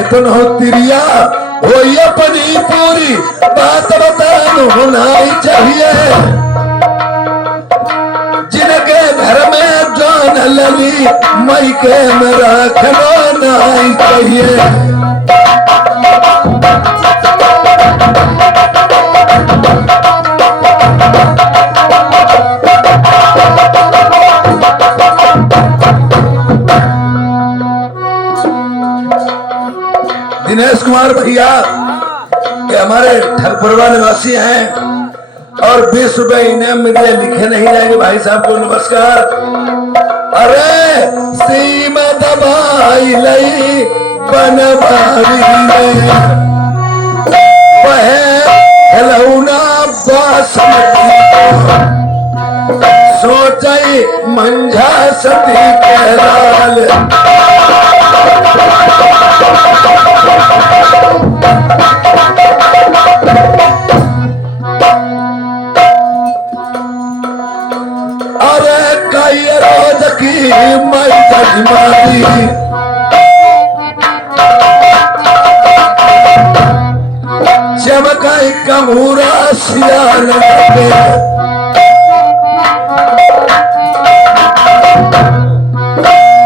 इतना तिरिया हो अपनी पूरी बात बताना होना ही चाहिए। जिनके घर में जान लली मई के में रखना ही चाहिए। दिनेश कुमार भैया ये हमारे ठगपुरवा निवासी हैं और 20 रुपए इनाम मिले, लिखे नहीं जाएंगे। भाई साहब को नमस्कार। अरे सीमा दबाई लई बनवारी हेलौना बासमती सोचाई मंझा सती के लाल। अरे कई रोज की मई जजमारी चमकाई कमूरा सियाल में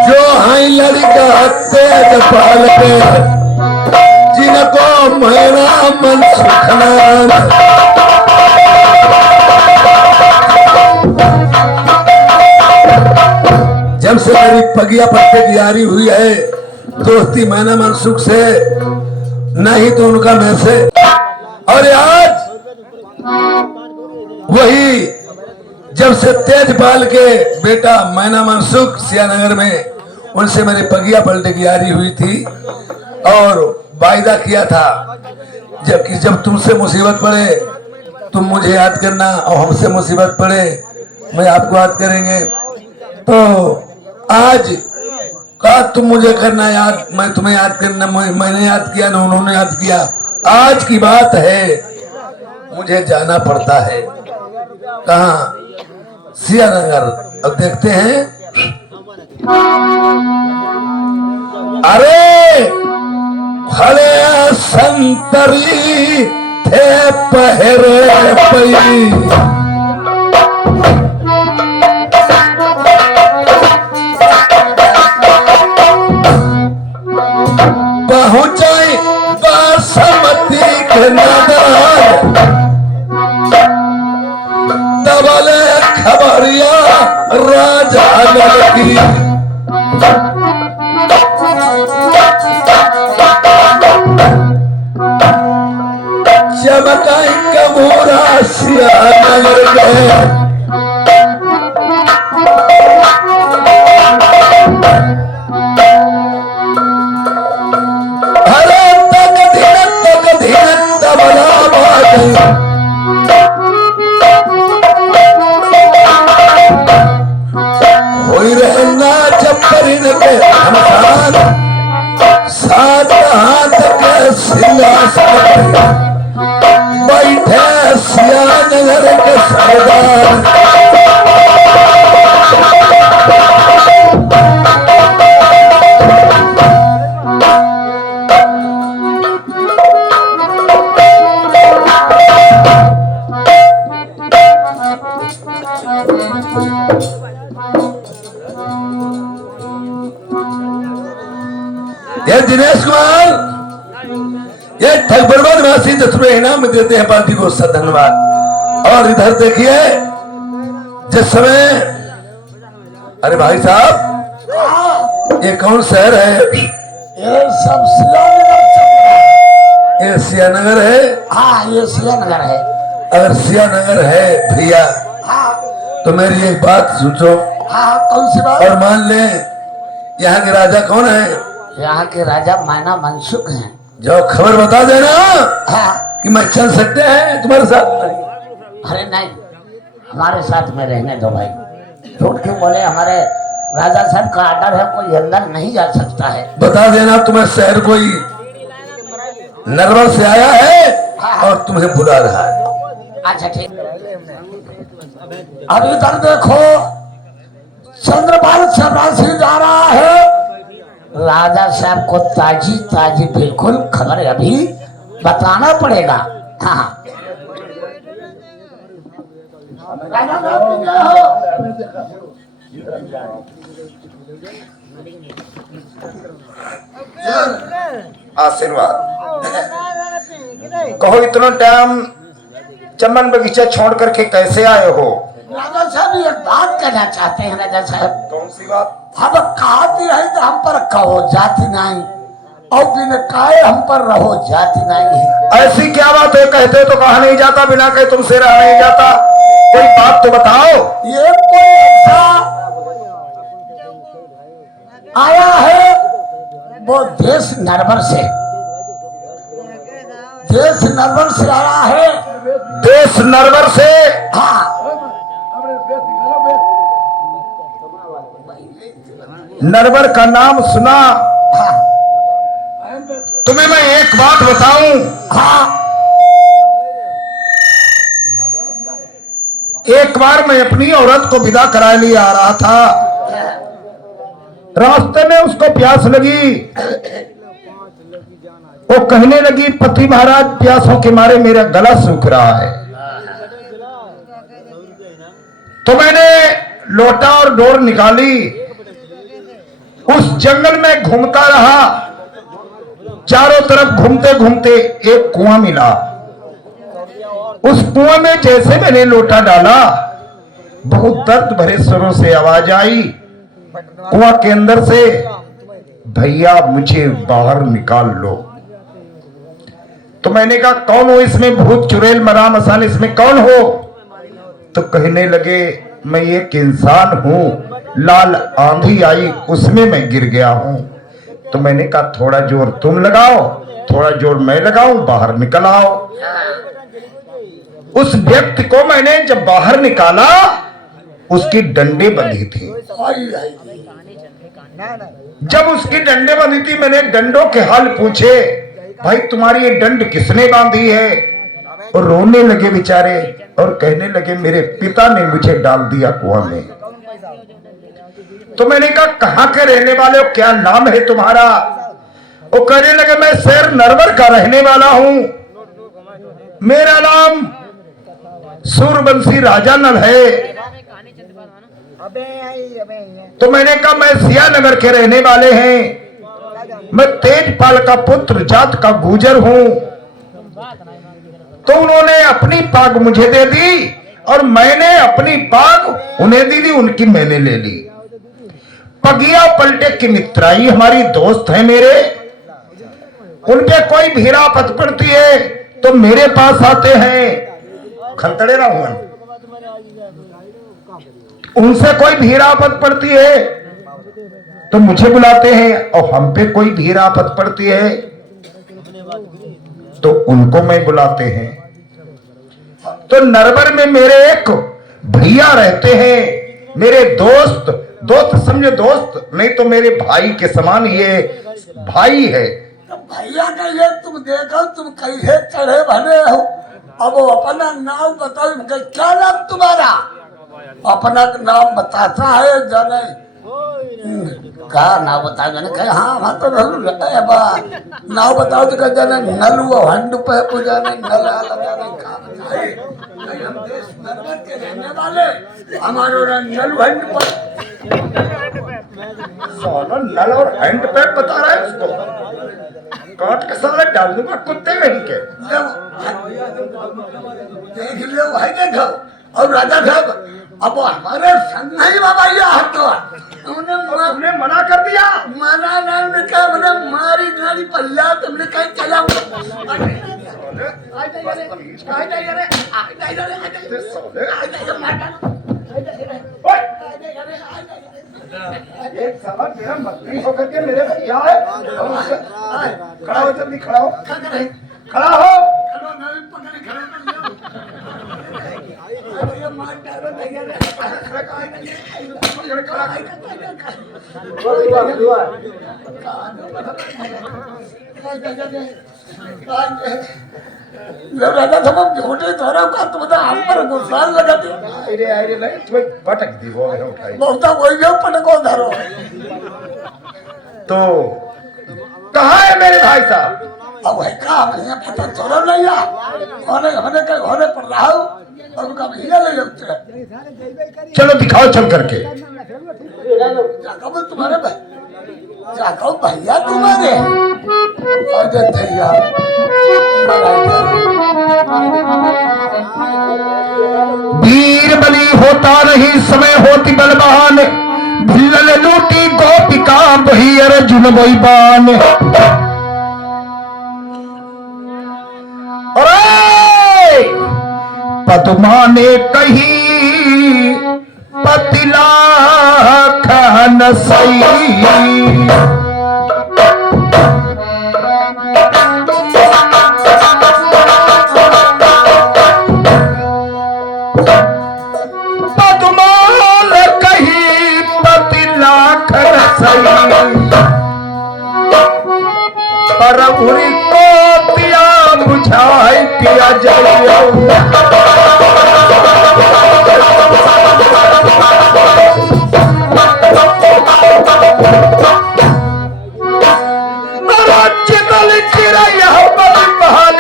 जो है लड़का तेज पाल के जिनको मेरा मन सुखना। जब से मेरी पगिया पत्ते की यारी हुई है दोस्ती मैंने मनसुख से नहीं तो उनका मैं से। और आज वही जब से तेजपाल के बेटा मैना मनसुख सियानगर में उनसे मेरी पगिया पलटे की यारी हुई थी और वायदा किया था जबकि जब तुमसे मुसीबत पड़े तुम मुझे याद करना और हमसे मुसीबत पड़े मैं आपको याद करेंगे। तो आज का तुम मुझे करना याद, मैं तुम्हें याद करना, मैंने याद किया ना उन्होंने याद किया। आज की बात है मुझे जाना पड़ता है कहाँ, सियानगर। अब देखते हैं। अरे फले संतरी थे पहरे पई पहुंचाई बासमती के नगर तबले खबरिया राजा लड़की। चमकाई कमोरा सियानगर में सात हाथ के सिंहासन बैठे सियानगर के सरदार। ये दिनेश कुमार ये ठगपुरवा निवासी 10 रुपए इनाम देते हैं पार्टी को, सब धन्यवाद। और इधर देखिए जिस समय, अरे भाई साहब ये कौन शहर है? ये सब सियानगर चल रहा है। ये सियानगर है? हाँ ये सियानगर है। अगर सियानगर है भैया हाँ तो मेरी एक बात सोचो। हाँ कौन सी बात? और मान ले यहाँ के राजा कौन है? यहाँ के राजा मैना मनसुख हैं। जो खबर बता देना हाँ कि मैं चल सकते हैं तुम्हारे साथ। नहीं अरे नहीं हमारे साथ में रहने दो भाई। झूठ क्यों बोले, हमारे राजा साहब का आर्डर है, कोई अंदर नहीं जा सकता है। बता देना तुम्हें शहर कोई नरवर से आया है और तुम्हें बुला रहा है। अच्छा ठीक। अब इधर देखो चंद्रपाल चपरासी जा रहा है राजा साहब को ताजी ताजी बिल्कुल खबर अभी बताना पड़ेगा। हाँ राजा साहब क्या हो? आशीर्वाद कहो, इतना टाइम चमन बगीचा छोड़ करके कैसे आए हो? राजा साहब ये बात कहना चाहते हैं। राजा साहब कौन सी बात? हम कहती है तो हम पर कहो जाति नहीं और बिन काहे हम पर रहो जाति नहीं। ऐसी क्या बात है? कहते तो कहा नहीं जाता, बिना कहे तुमसे रहा नहीं जाता। कोई बात तो बताओ। ये कोई ऐसा आया है वो देश नरवर से, देश नरवर से आया है। देश नरवर से? हाँ नरवर का नाम सुना। हाँ तुम्हें मैं एक बात बताऊं। हाँ एक बार मैं अपनी औरत को विदा कराने लिए आ रहा था, रास्ते में उसको प्यास लगी। वो कहने लगी, पति महाराज प्यासों के मारे मेरा गला सूख रहा है। तो मैंने लोटा और डोर निकाली, उस जंगल में घूमता रहा। चारों तरफ घूमते घूमते एक कुआं मिला। उस कुआं में जैसे मैंने लोटा डाला, बहुत दर्द भरे स्वरों से आवाज आई कुआं के अंदर से, भैया मुझे बाहर निकाल लो। तो मैंने कहा, कौन हो इसमें? भूत चुड़ैल मरा मसान इसमें कौन हो? तो कहने लगे, मैं एक इंसान हूं, लाल आंधी आई उसमें मैं गिर गया हूं। तो मैंने कहा, थोड़ा जोर तुम लगाओ, थोड़ा जोर मैं लगाऊं, बाहर निकल आओ। उस व्यक्ति को मैंने जब बाहर निकाला, उसकी डंडे बंधी थी। जब उसकी डंडे बंधी थी, मैंने डंडों के हाल पूछे, भाई तुम्हारी ये डंड किसने बांधी है? और रोने लगे बेचारे और कहने लगे, मेरे पिता ने मुझे डाल दिया कुआं में। तो मैंने कहा, कहां के रहने वाले हो, क्या नाम है तुम्हारा? वो कहने लगे, मैं शहर नरवर का रहने वाला हूं, मेरा नाम सूरबंशी राजा नल है। तो मैंने कहा, मैं सियानगर के रहने वाले हैं, मैं तेजपाल का पुत्र, जात का गुजर हूं। तो उन्होंने अपनी पाग मुझे दे दी और मैंने अपनी पाग उन्हें दी, उनकी मैंने ले ली। पगिया पलटे की मित्राई हमारी दोस्त है मेरे, उनके कोई भीरापत पड़ती है तो मेरे पास आते हैं। खंतड़े राहुल, उनसे कोई भीरापत पड़ती है तो मुझे बुलाते हैं, और हम पे कोई भीरापत पड़ती है तो उनको मैं बुलाते हैं। तो नरवर में मेरे एक भैया रहते हैं, मेरे दोस्त, दोस्त समझे दोस्त, नहीं तो मेरे भाई के समान ये भाई है। भैया कहिए, तुम देखो तुम कैसे चढ़े बने हो। अब वो अपना नाम बताओ, क्या नाम तुम्हारा? अपना नाम बताता है जाने, क्या नाम बता जाने कहे, हाँ तो नाम बताओ तो कह जाने नल वो हंड पे पुजाने नल जाने का बताए। हम देश नरवर के रहने वाले, हमारा नल हंड पर नल और हैंड पैड बता रहा है उसको, काट के साले डाल दूंगा कुत्ते नहीं के। देख लो भाई, देखो। और राजा साहब, अब हमारे संग नहीं बाबा, ये हटो। तुमने मना कर दिया? मना नहीं कहा, मैंने मारी गाड़ी पल्ला, तुमने कहीं चला एक साला मेरा मंत्री होकर के मेरे भैया है, खड़ा हो, जल्दी खड़ा हो, खड़ा हो। राजा साहब झूठे थोड़ा का तुम हम पर गुस्सा लगाते। अरे नहीं, तुम्हें पटक दी वो है उठाई। बहुत कोई भी पटको धरो। तो कहाँ है मेरे भाई साहब? अब है का हमें पता थोड़ा नहीं है होने के होने पर रहा हूँ और उनका भैया ले जाते हैं चलो दिखाओ चल करके। जाकर बोल तुम्हारे भाई जाकर भैया तुम्हारे अरे भैया वीर बलि होता नहीं समय होती बलवान, भिल्लन लूटी गोपिका बही अर्जुन वही बान। अरे पद्मा ने कही पतिला खान सही, पर उरी को पिया बुझाई पिया जाइयो। चितल चिरैया पति बहाल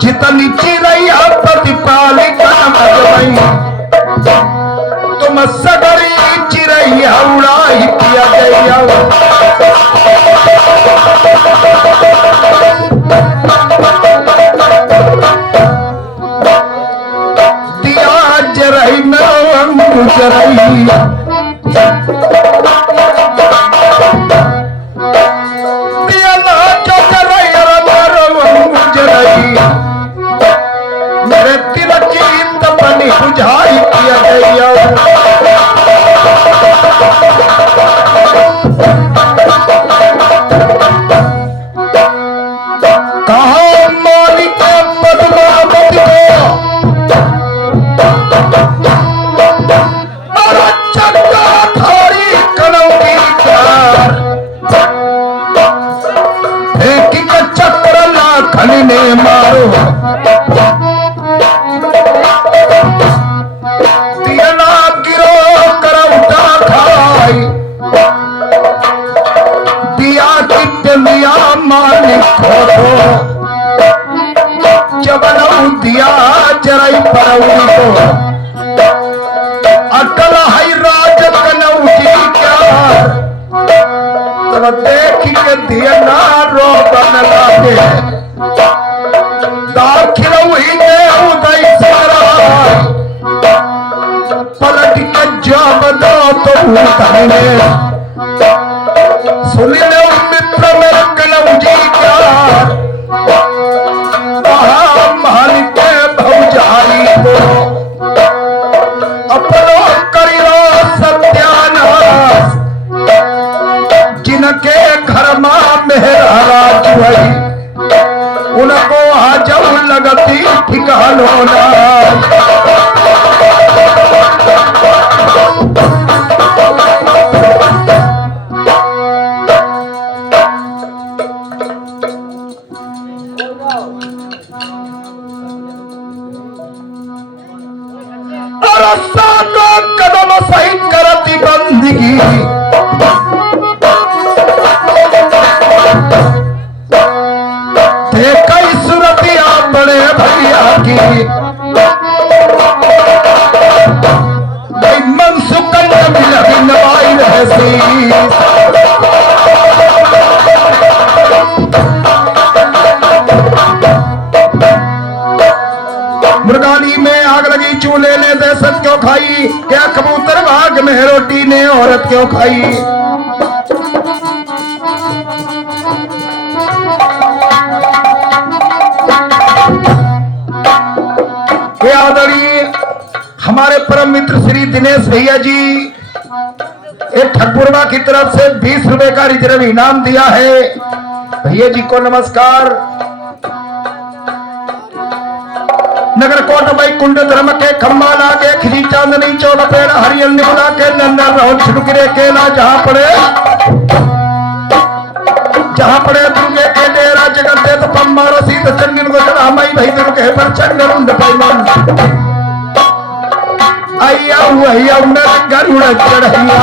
चितल चिरैया पति पाल तुम सगरी चिरैया उड़ाई पिया गैया। दिया जरई न जरैया दिया ना जो जरैया जरैया मेरे तिलक की तपनी बुझाई पिया गैया। कहा मालिक पद्मावती और चक्राधारी कनौती कार फेंकी का चक्र लाखन ने मारो। दिया गिरो करौटा खाई दिया दिया मालिक खोरो जबनऊ दिया जराई परौरी को अकल है राज कनौती क्या तब देख के दिया ना रो बन लागे दाखिल हुई ने उदय सिंह पलट के जब दो तो उतरने सुनी ले मित्र मेरे कनौजी क्या मालिक के भौजाई को अपनो करियो सत्यानाश जिनके घर मां मेहरा जुआई उनको आ जाऊ लगती ठिकानो ना। कदम सही करती बंदगी कई सूरतिया बड़े भैया की मन सुकन मिली नवाई रहसी मुर्गानी में आग लगी चूल्हे ने दहशत क्यों खाई क्या कबूतर भाग में रोटी ने औरत क्यों खाई। आदरणीय हमारे परम मित्र श्री दिनेश भैया जी एक ठकुरवा की तरफ से 20 रुपए का रिजर्व इनाम दिया है। भैया जी को नमस्कार। नगर कोट भाई कुंड धर्म के खम्बा लागे खिली चांदनी चौड़ पेड़ हरियल निबला के नंदन रोड छिड़करे केला जहां पड़े दुर्गे के डेरा जगत देव पंबा रसीद चंदन को चढ़ा मई भाई दुर्गे पर चंदन पैमान अय्या वैया गरुड़ चढ़ैया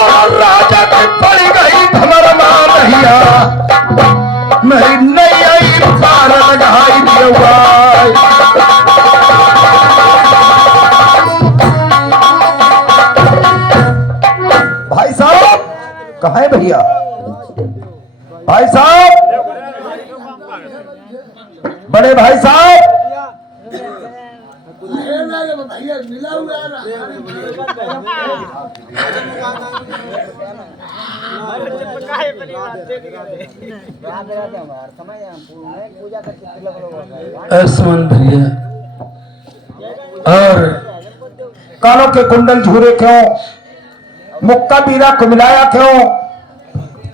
और राजा की पड़ गई भमर मारिया मेरी नैया पार लगाई दिया भाई साहब कहाँ है भैया भाई साहब बड़े भाई साहब भैया मिला हुआ है आसमान भैया और कानों के कुंडल झूरे क्यों मुक्का बीरा को मिलाया क्यों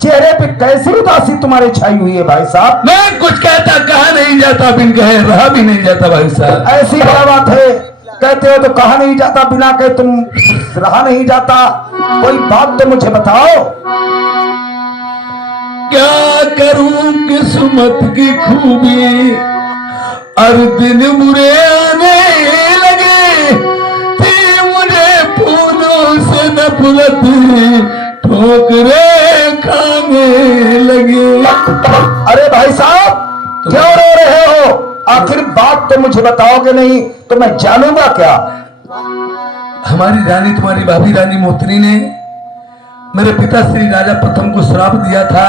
चेहरे पे कैसी उदासी तुम्हारी छाई हुई है भाई साहब मैं कुछ कहता कहा नहीं जाता बिन कहे रहा भी नहीं जाता भाई साहब ऐसी क्या बात है कहते हो तो कहा नहीं जाता बिना कहे तुम रहा नहीं जाता कोई बात तो मुझे बताओ क्या करूं किस्मत की खूबी और दिन बुरे आने लगे थी मुझे फूलों से नफरत ठोकरे खाने लगे। अरे भाई साहब क्यों रो रहे हो आखिर बात तो मुझे बताओगे नहीं तो मैं जानूंगा क्या हमारी रानी तुम्हारी भाभी रानी मोहिनी ने मेरे पिता श्री राजा प्रथम को श्राप दिया था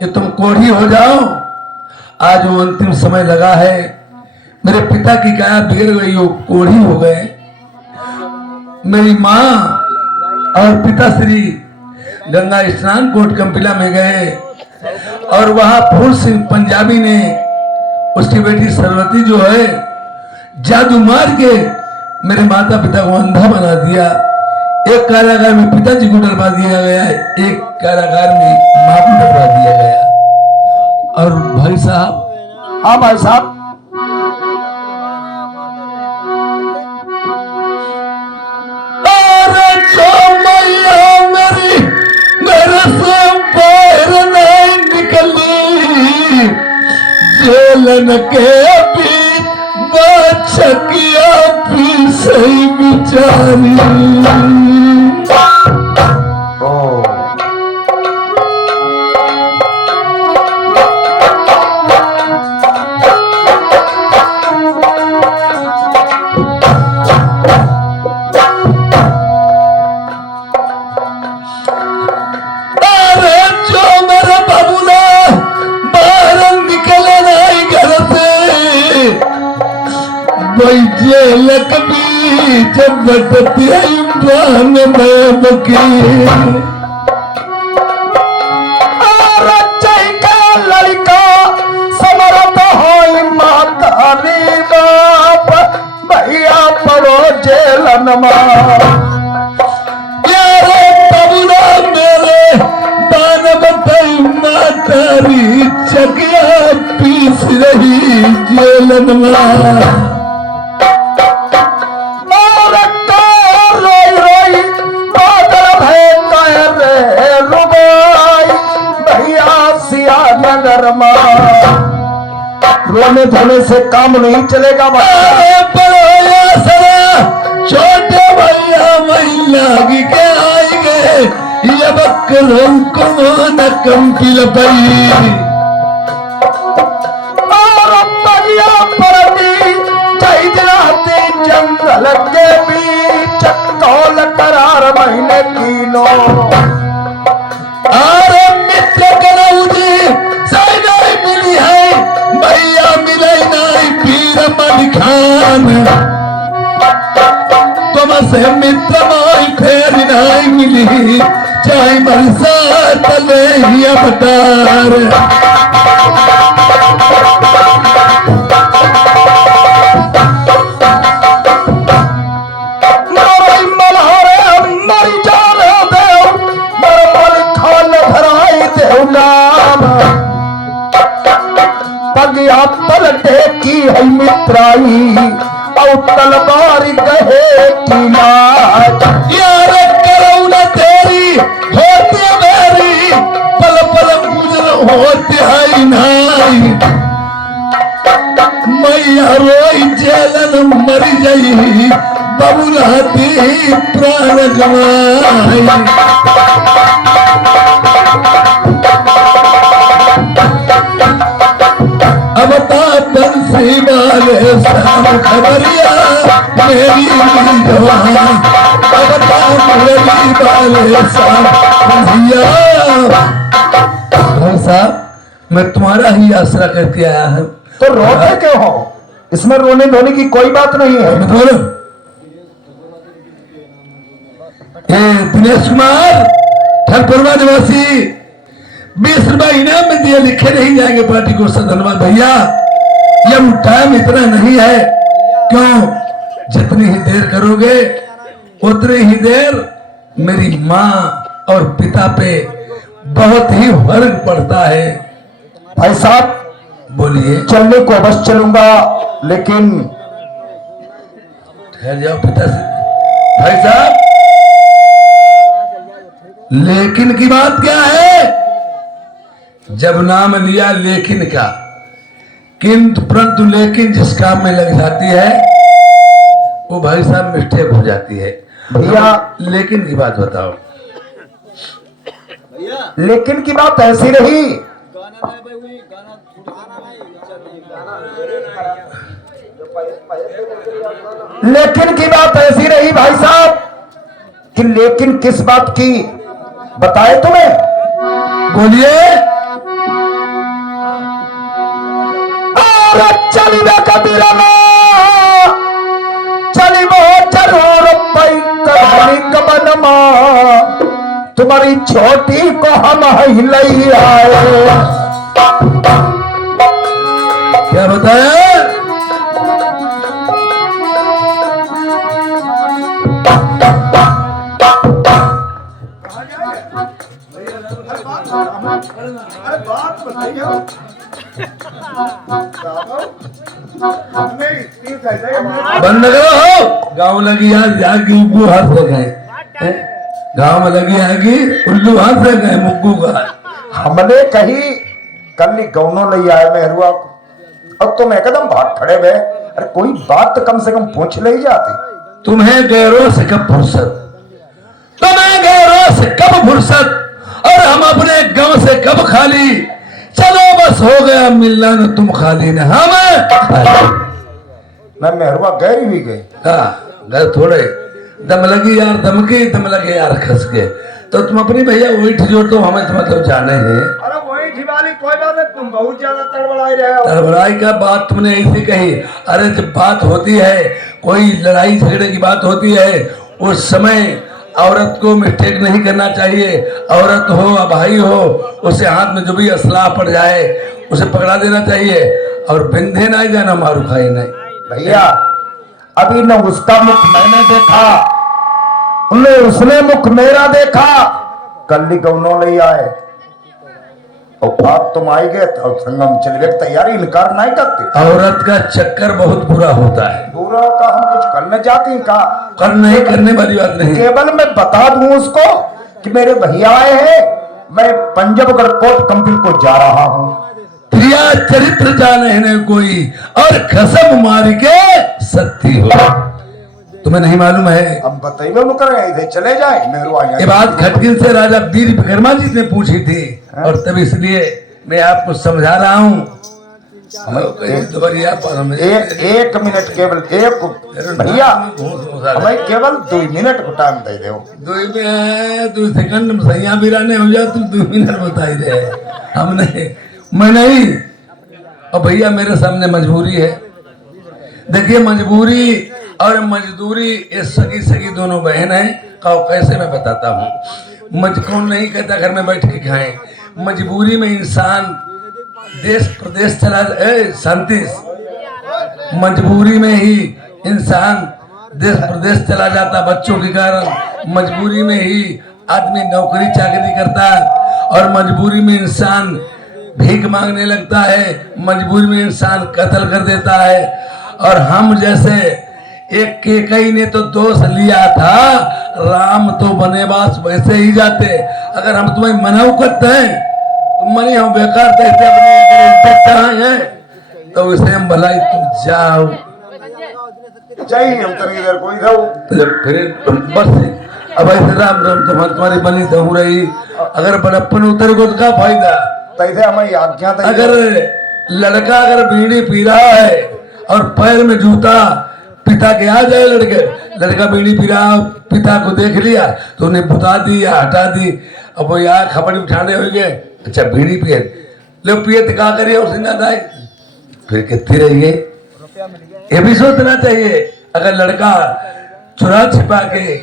कि तुम कोढ़ी हो जाओ। आज वो अंतिम समय लगा है मेरे पिता की काया बिगड़ गई वो कोढ़ी हो गए। मेरी माँ और पिता श्री गंगा स्नान कोट कंपिला में गए और वहां फूल सिंह पंजाबी ने उसकी बेटी सरवती जो है जादू मार के मेरे माता पिता को अंधा बना दिया। एक कारागार में पिताजी को डरवा दिया गया एक कारागार में मां को डरवा दिया गया। और भाई साहब हाँ भाई साहब मेरी घर से बाहर नहीं निकली जेलन के भी बचकिया भी सही बिचारी। जेलक बीच बटती इमरान में बकीर लड़का समरत हो मातारी बाप भैया पड़ो जेलन यारे बबुला मेरे दान बताई मातारी चकिया पीस रही जेलन में। रोने धोने से काम नहीं चलेगा छोटे भैया महिला के आई गए ये बकरों को न कंपिल पई और भैया परती चैतराती जंगल के बीच कौल करार महीने तीनों अरे मित्र करौदी सही नहीं मिली है भैया मिले नहीं पीर मल खान तुमसे मित्र माई फेर नहीं मिली चाहे बरसा तले ही अवतार। पगिया पलटे की है मित्राई और तलवार गहे की नाच यार करो न तेरी होती मेरी पल पल गुजर होती है नाई मैया रोई जेलन मर गई बबुलाती प्राण गवाई। अब बंसी वाले शाम खबरिया मेरी जवान, अब मेरी वाले शाम भैया। भाई साहब मैं तुम्हारा ही आसरा करके आया हूँ। तो रोते क्यों हो? इसमें रोने धोने की कोई बात नहीं है। बोलो दिनेश कुमार ठरपुरवा निवासी 20 रुपए इनाम में दिए, लिखे नहीं जाएंगे पार्टी को। धन्यवाद भैया, ये टाइम इतना नहीं है। क्यों? जितनी ही देर करोगे उतनी ही देर मेरी माँ और पिता पे बहुत ही फर्क पड़ता है। भाई साहब बोलिए। चलने को बस चलूंगा, लेकिन ठहर जाओ पिताश्री। भाई साहब लेकिन की बात क्या है? जब नाम लिया लेकिन का, किंतु परंतु लेकिन जिस काम में लग जाती है वो भाई साहब मिस्टेक हो जाती है। भैया लेकिन की बात बताओ। लेकिन की बात ऐसी रही, लेकिन की बात ऐसी रही भाई साहब कि लेकिन किस बात की बताए तुम्हें? बोलिए। चलिए कबीरा चलिबो जरूर बनमा, तुम्हारी छोटी को हम ही लई आए। क्या बताया? बंद करो। गाँव लगी आग उल्लू हाथ से गए, गाँव में लगी आगी उल्लू हाथ से गए मुग्गू का। हमने कही कल गौनों ले आए मेहरुआ को, अब तुम एकदम भाग खड़े हुए। अरे कोई बात तो कम से कम पूछ ले जाती। तुम्हें गैरों से कब फुर्सत, तुम्हें गैरों से कब फुर्सत, और हम अपने गांव से कब खाली। चलो बस हो गया मिलना न तुम खाली न हम। मैं मेहरुआ गए ही गए। हाँ गए थोड़े, दम लगी यार दम की, दम लगे यार खस के। तो तुम अपनी भैया वही ठिजोड़ तो हमें तो मतलब जाने हैं। अरे वही ठिवाली कोई बात नहीं, तुम बहुत ज्यादा तड़बड़ाई रहे हो। तड़बड़ाई का बात तुमने ऐसी कही। अरे जब बात होती है, कोई लड़ाई झगड़े की बात होती है, उस समय औरत को मिस्टेक नहीं करना चाहिए। औरत हो या भाई हो, उसे हाथ में जो भी असलाह पड़ जाए उसे पकड़ा देना चाहिए, और बिंधे ना जाना मारू खाई नहीं। भैया अभी न उसका मुख मैंने देखा, उसने मुख मेरा देखा। कल ही गौनों ले आए और बात तुम आई गए और संगम चल गए। तैयारी इनकार नहीं करती। औरत का चक्कर बहुत बुरा होता है। बुरा का हम कुछ करने जाती का, कर नहीं करने वाली बात नहीं। केवल मैं बता दूं उसको कि मेरे भैया आए हैं, मैं पंजाबगढ़ कोर्ट कंपनी को जा रहा हूं। प्रिया चरित्र जाने न कोई, और कसम मार के सत्य हो। तुम्हें नहीं मालूम है? हम बताइए वो कर रहे चले जाए मेहरुआ। ये बात खटकिन से राजा वीर विक्रमा जी ने पूछी थी, और तब इसलिए मैं आपको समझा रहा हूँ। एक मिनट केवल एक भैया, हमें केवल 2 मिनट को टाइम दे दो। 2 सेकंड में सैया बिराने हो जाए, तुम 2 मिनट बताई रहे। हमने मैं नहीं। और भैया मेरे सामने मजबूरी है। देखिए मजबूरी और मजदूरी ये सगी सगी दोनों बहन है। कैसे मैं बताता हूँ। कौन नहीं कहता घर में बैठ के खाएं। मजबूरी में इंसान देश प्रदेश चला शांति, मजबूरी में ही इंसान देश प्रदेश चला जाता बच्चों के कारण। मजबूरी में ही आदमी नौकरी चाकरी करता है, और मजबूरी में इंसान भीख मांगने लगता है। मजबूरी में इंसान कत्ल कर देता है। और हम जैसे एक केकई ने तो दोष लिया था, राम तो बनेवास वैसे ही जाते। अगर हम तुम्हें मनाऊ करते हैं तुम मनी हो बेकार, तो अपनी इज्जत है। तो उसे हम भलाई तुम जाओ चाहिए हम तर इधर कोई था वो तो जब फिर बस अब ऐसे राम राम तुम्हारी बनी तो हो रही अगर बड़प्पन उतर को तो क्या फायदा। तैसे हमें आज्ञा था अगर लड़का अगर बीड़ी पी रहा है और पैर में जूता पिता के आ जाए लड़का बीड़ी पी रहा पिता को देख लिया तो उन्हें बुता दी या हटा दी। अब वो यार खपड़ी उठाने हो गए अच्छा बीड़ी पिए लो पिए तो क्या करिए उसे ना दाए फिर कितनी रहिए। ये भी सोचना चाहिए अगर लड़का चुरा छिपा के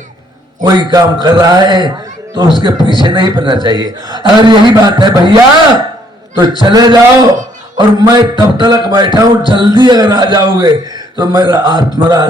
कोई काम कर रहा है तो उसके पीछे नहीं पड़ना चाहिए। अगर यही बात है भैया तो चले जाओ और मैं तब तक बैठा हूं जल्दी अगर आ जाओगे तो मेरा आत्मरा